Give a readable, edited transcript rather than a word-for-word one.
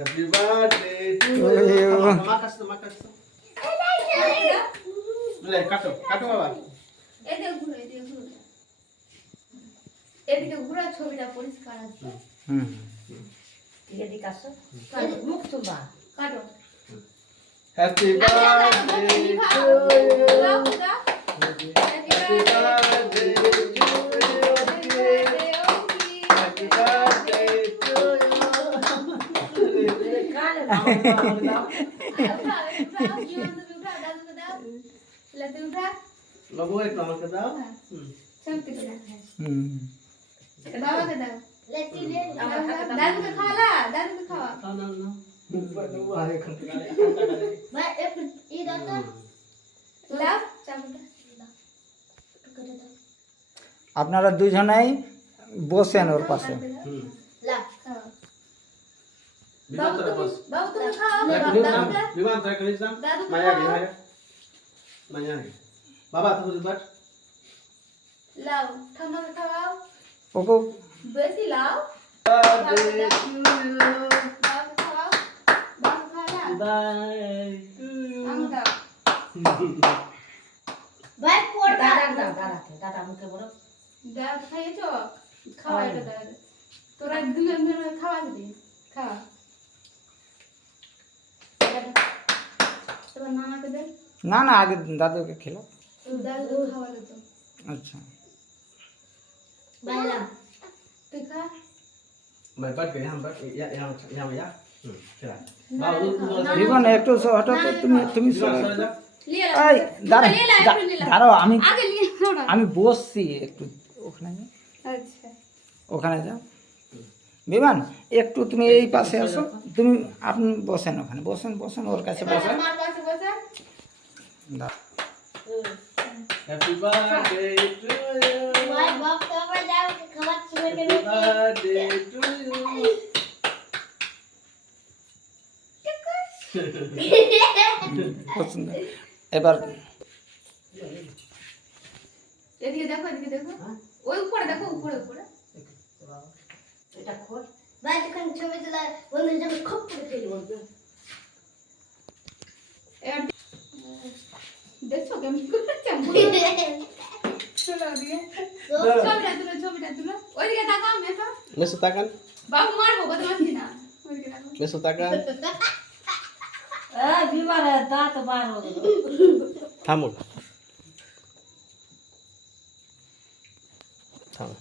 Happy birthday to To you you. মাকাস তো লে কাটো কাটো বাবা এদিকে ঘুরো এদিকে ঘুরা ছবিটা পরিষ্কার আছে হুম এদিকে আসো মুখ তুলবা কাটো happy birthday to you happy birthday to you happy birthday to you কানে লগো একটু আমাকে দাও হুম দাদুকে খাওয়া দাদুকে খাওয়া না না না ভাই একটু ই দাও তো লাভ চামচটা আপনারা দুজনেই বসেন ওর পাশে হুম লাভ খাও বিমান তোরা বস বাবু তুমি খাও দাদুকে বিমান তোরা করিস না মায়া মায়া বাবা তুমি বাট লাও ঠান্ডা খাওয়াও ওকে বেশি লাও বার্থডে টু ইউ বাবু খাওয়াও বাবু খাওয়া বাই টু ইউ আমি দাও ভাই পড় দাদা মুখে বড় দাদা খাইয়েছো খাওয়া এটা দাদা তোরা দুজন ধরে খাওয়া দিবি খাওয়া তোমার নানাকে দে না না আগে দাদুকে খেলো দাদু খাওয়ালো তো আচ্ছা বাইলা তুই খা मैं बैठ गया हम बैठ यहाँ या चला बाबू জীবন একটু হঠাৎ তুমি তুমি বিমান সরে যা লিয়ে এই দাঁড়াও লিয়ে লা একটু লিয়ে লা দাঁড়াও আমি আগে লিয়ে থোড়া আমি বসছি একটু ওখানে যাও আচ্ছা ওখানে যাও বিমান একটু তুমি এই পাশে আসো তুমি আপনি বসেন ওখানে বসেন বসেন ওর কাছে বসেন আমার পাশে বসে দাও। हैप्पी बर्थडे टू यू ভাই বাপ তো আমরা যাও খাবার ছেড়ে हैप्पी बर्थडे टू यू পছন্দ এবার এদিকে দেখো ওই উপরে দেখো উপরে এটা খোল ভাই যখন ছবি তোলা বন্ধু যখন খুব করে ফেলবো এবার দেখছো কেমন করে চামু চলো ওদিকে ছবিটা তুলো ওইদিকে তাকাও মেসো मैं सुताकन বাবু মারবো বদমাশি না ওইদিকে তাকাও मैं सुताकन বিমারে দাঁত বার হলো থামো থামো